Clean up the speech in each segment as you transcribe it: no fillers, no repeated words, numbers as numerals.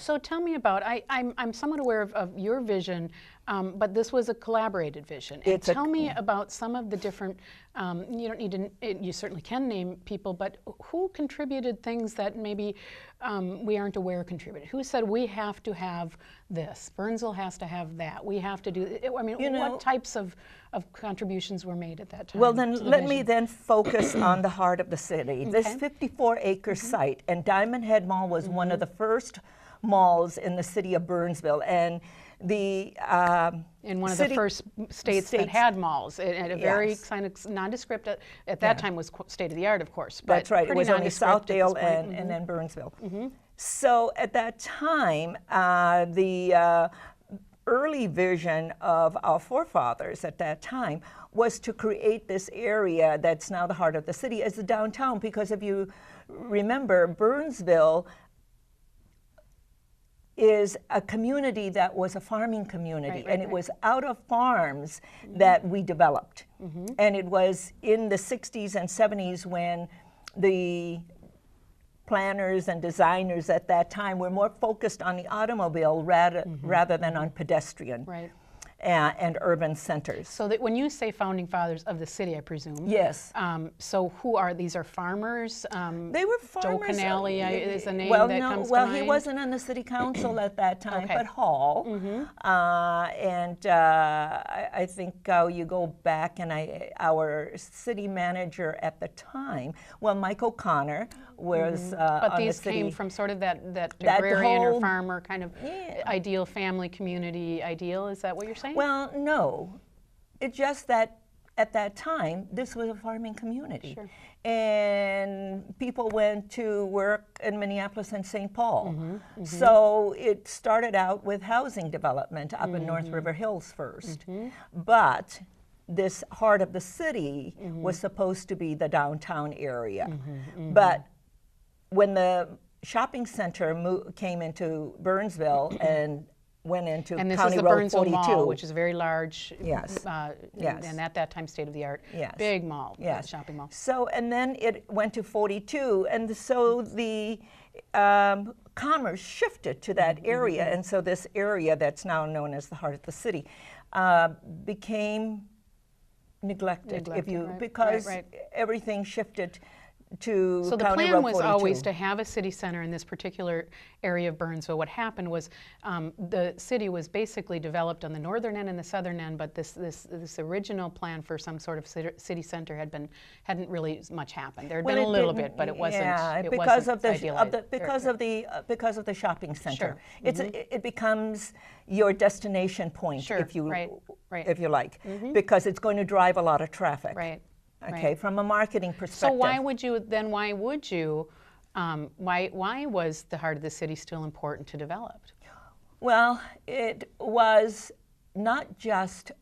So tell me about, I'm somewhat aware of your vision, but this was a collaborated vision. And tell me about some of the different, you don't need to, you certainly can name people, but who contributed things that maybe we aren't aware contributed? Who said we have to have this? Burnsville has to have that. We have to do, I mean, what types of contributions were made at that time? Well, then let me then focus on the heart of the city. Okay. This 54-acre site, and Diamond Head Mall was one of the first malls in the city of Burnsville, and the in one of the first states that had malls, and a very kind of nondescript, at that time was state of the art, of course. But that's right. It was only Southdale and then Burnsville. So at that time, the early vision of our forefathers at that time was to create this area that's now the heart of the city as the downtown, because if you remember, Burnsville is a community that was a farming community, and it was out of farms that we developed. And it was in the 60s and 70s when the planners and designers at that time were more focused on the automobile rather than on pedestrian and urban centers. So that when you say founding fathers of the city, I presume. Yes. So who are these? Are farmers? They were farmers. Joe Canale is a name that comes to mind. Well, he wasn't on the city council at that time, but Hall. I think you go back and our city manager at the time, well, Mike O'Connor was but on these the city. Came from sort of that agrarian or farmer kind of ideal family community ideal. Is that what you're saying? Well, no. It's just that at that time, this was a farming community. Sure. And people went to work in Minneapolis and St. Paul. So it started out with housing development up in North River Hills first. But this heart of the city was supposed to be the downtown area. But when the shopping center came into Burnsville and went into County Road 42. And this is the Burnsville Mall, which is a very large, yes. And at that time, state-of-the-art, big mall, shopping mall. So, and then it went to 42, and so the commerce shifted to that area, and so this area that's now known as the heart of the city became neglected, because everything shifted to so the County plan Road was 42. always to have a city center in this particular area of Burnsville. What happened was the city was basically developed on the northern end and the southern end, but this original plan for some sort of city center hadn't really much happened. There had been a little bit, but it wasn't. Yeah, it because wasn't because of the shopping center. Sure. It becomes your destination point, if you like, because it's going to drive a lot of traffic. Okay, from a marketing perspective. So why would you, why was the heart of the city still important to develop? Well, it was not just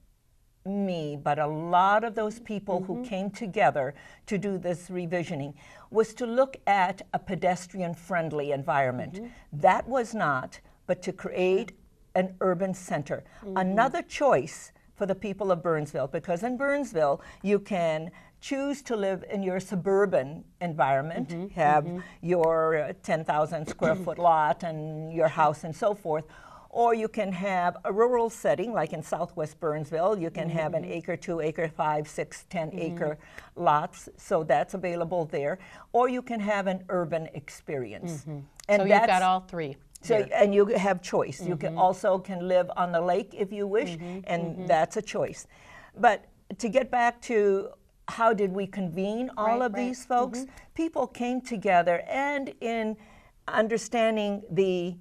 me, but a lot of those people who came together to do this revisioning was to look at a pedestrian-friendly environment. That was not, but to create an urban center. Another choice for the people of Burnsville, because in Burnsville you can choose to live in your suburban environment, have your 10,000 square foot lot and your house and so forth, or you can have a rural setting like in Southwest Burnsville. You can have an acre, 2 acre, 5, 6, 10 acre lots, so that's available there, or you can have an urban experience. And so you've got all three. So, and you have choice. You can also live on the lake if you wish, and that's a choice. But to get back to how did we convene all of these folks, people came together, and in understanding the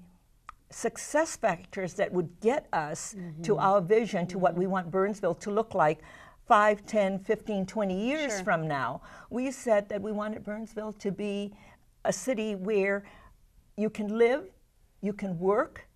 success factors that would get us to our vision, to what we want Burnsville to look like 5, 10, 15, 20 years from now, we said that we wanted Burnsville to be a city where you can live, you can work,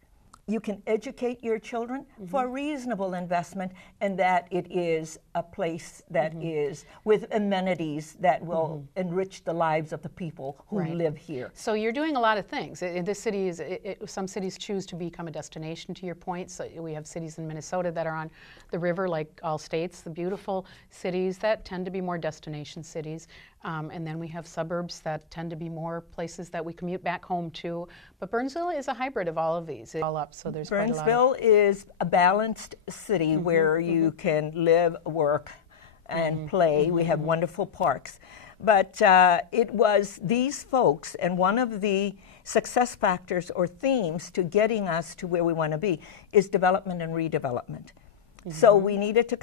you can educate your children for a reasonable investment, and that it is a place that is with amenities that will enrich the lives of the people who live here. So you're doing a lot of things. This city is, some cities choose to become a destination, to your point. So we have cities in Minnesota that are on the river, like all states, the beautiful cities that tend to be more destination cities. And then we have suburbs that tend to be more places that we commute back home to. But Burnsville is a hybrid of all of these. It's all up, so there's quite a lot. Burnsville is a balanced city where you can live, work, and play. We have wonderful parks. But it was these folks, and one of the success factors or themes to getting us to where we want to be is development and redevelopment. So we needed to,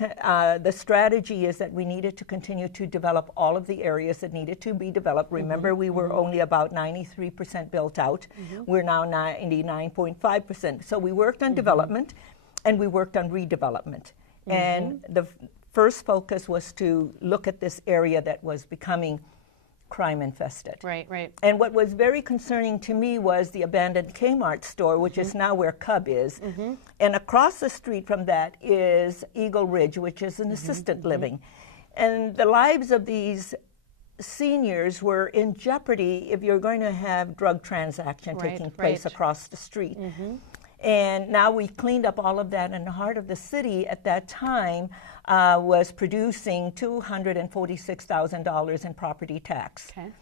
the strategy is that we needed to continue to develop all of the areas that needed to be developed. Remember, we were only about 93% built out. We're now 99.5%. So we worked on development and we worked on redevelopment. And the first focus was to look at this area that was becoming crime infested. Right, right. And what was very concerning to me was the abandoned Kmart store, which is now where Cub is. And across the street from that is Eagle Ridge, which is an assisted living. And the lives of these seniors were in jeopardy if you're going to have drug transaction taking place across the street. And now we cleaned up all of that, and the heart of the city at that time was producing $246,000 in property tax. Okay.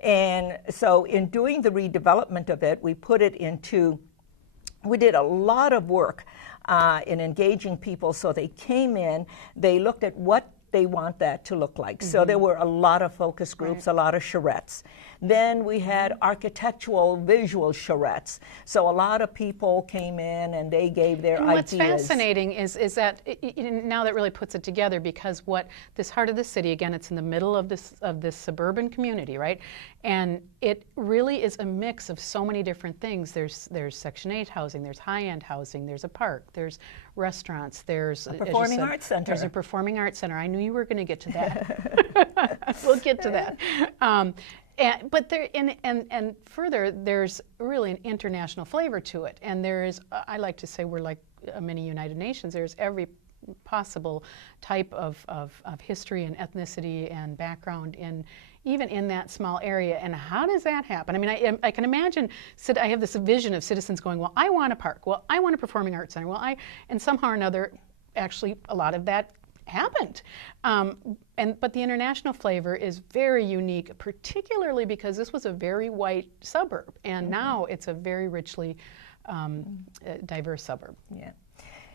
And so in doing the redevelopment of it, we put it into, we did a lot of work in engaging people. So they came in, they looked at what they want that to look like. So there were a lot of focus groups, a lot of charrettes. Then we had architectural visual charrettes. So a lot of people came in and they gave their ideas. What's fascinating is that now that really puts it together, because what this heart of the city, again, it's in the middle of this suburban community, right? And it really is a mix of so many different things. There's Section 8 housing, there's high-end housing, there's a park, there's restaurants, there's a performing arts center. There's a performing arts center. I knew you were going to get to that. We'll get to that. But there, and further, there's really an international flavor to it. And there is, I like to say, we're like a mini United Nations. There's every possible type of history and ethnicity and background even in that small area. And how does that happen? I mean, I can imagine, I have this vision of citizens going, well, I want a park. Well, I want a performing arts center. Well, and somehow or another, actually, a lot of that happened. But the international flavor is very unique, particularly because this was a very white suburb, and now it's a very richly diverse suburb. Yeah.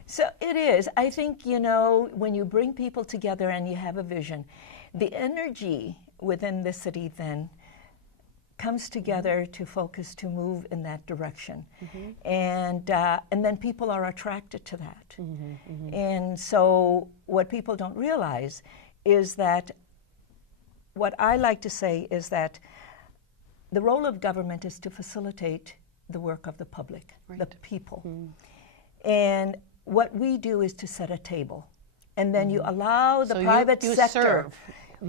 So it is. I think, you know, when you bring people together and you have a vision, the energy within the city then comes together to focus, to move in that direction. And then people are attracted to that. And so what people don't realize is that, what I like to say is that the role of government is to facilitate the work of the public, the people. And what we do is to set a table. And then you allow the private sector.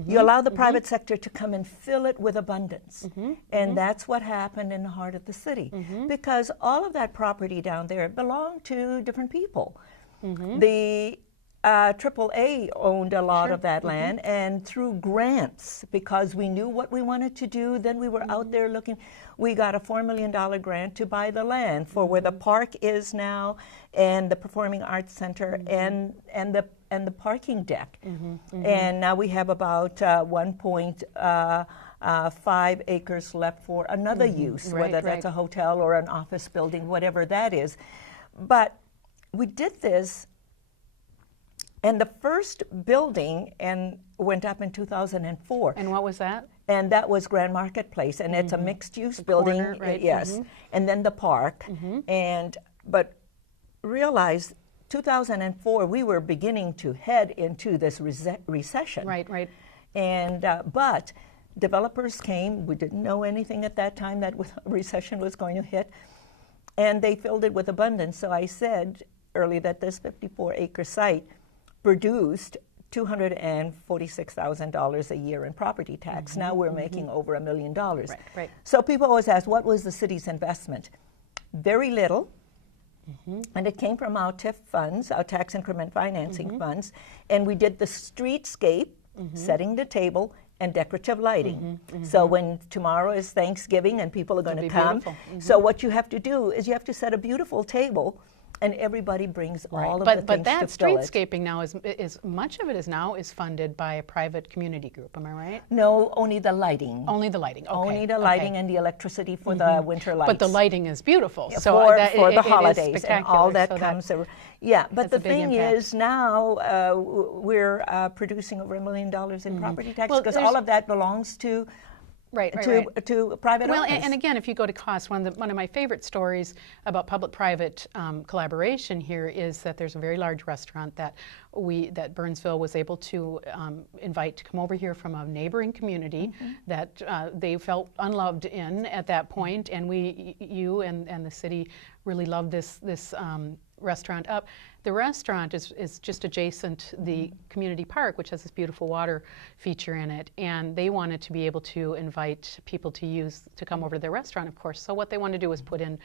You allow the private sector to come and fill it with abundance. And that's what happened in the heart of the city. Because all of that property down there belonged to different people. The AAA owned a lot of that land, and through grants, because we knew what we wanted to do, then we were out there looking. We got a $4 million grant to buy the land for where the park is now, and the Performing Arts Center, and the parking deck. And now we have about 1.5 acres left for another use, whether that's a hotel or an office building, whatever that is. But we did this, and the first building went up in 2004. And what was that? And that was Grand Marketplace, and it's a mixed-use building. Corner, yes. And then the park. But realize 2004, we were beginning to head into this recession. Right. And but developers came. We didn't know anything at that time that recession was going to hit, and they filled it with abundance. So I said earlier that this 54-acre site produced $246,000 a year in property tax. Now we're making over $1 million. Right. So people always ask, what was the city's investment? Very little. And it came from our TIF funds, our tax increment financing funds, and we did the streetscape, setting the table, and decorative lighting. So when tomorrow is Thanksgiving and people are going to come, so what you have to do is you have to set a beautiful table and everybody brings all of the But things that to fill it. streetscaping now is much of it is funded by a private community group. Am I right? No, only the lighting. Only the lighting. Okay. Only the lighting and the electricity for the winter lights. But the lighting is beautiful. Yeah, so for the it holidays is and all that so comes. Yeah, but the a big thing impact. is now we're producing over $1 million in property tax Well, because there's- all of that belongs to to private Well, owners. and again, if you go to cost, one of my favorite stories about public-private collaboration here is that there's a very large restaurant that Burnsville was able to invite to come over here from a neighboring community that they felt unloved in at that point, and you and the city really loved this restaurant up. The restaurant is just adjacent the community park, which has this beautiful water feature in it, and they wanted to be able to invite people to come over to their restaurant, of course. So what they wanted to do was put in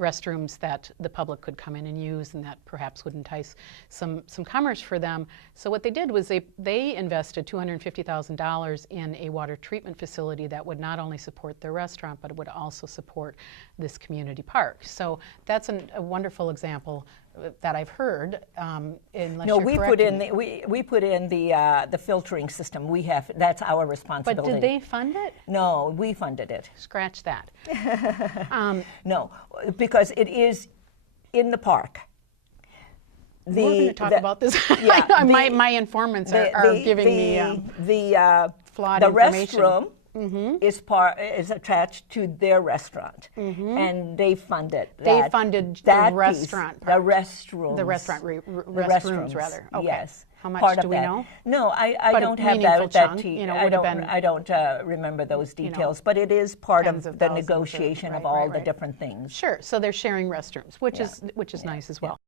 restrooms that the public could come in and use, and that perhaps would entice some commerce for them. So what they did was they invested $250,000 in a water treatment facility that would not only support their restaurant, but it would also support this community park. So that's a wonderful example that I've heard. No, we put in the filtering system. That's our responsibility. But did they fund it? No, we funded it. Scratch that. No, because it is in the park. We're going to talk about this. Yeah, my informants are giving me flawed information. Restroom is attached to their restaurant, and they funded that. They funded the restaurant part. The restrooms. The restrooms, rather. Okay. Yes. How much do we know? No, I don't have that. I don't remember those details, but it is part of the negotiation of all the different things. Sure. So they're sharing restrooms, which is nice as well.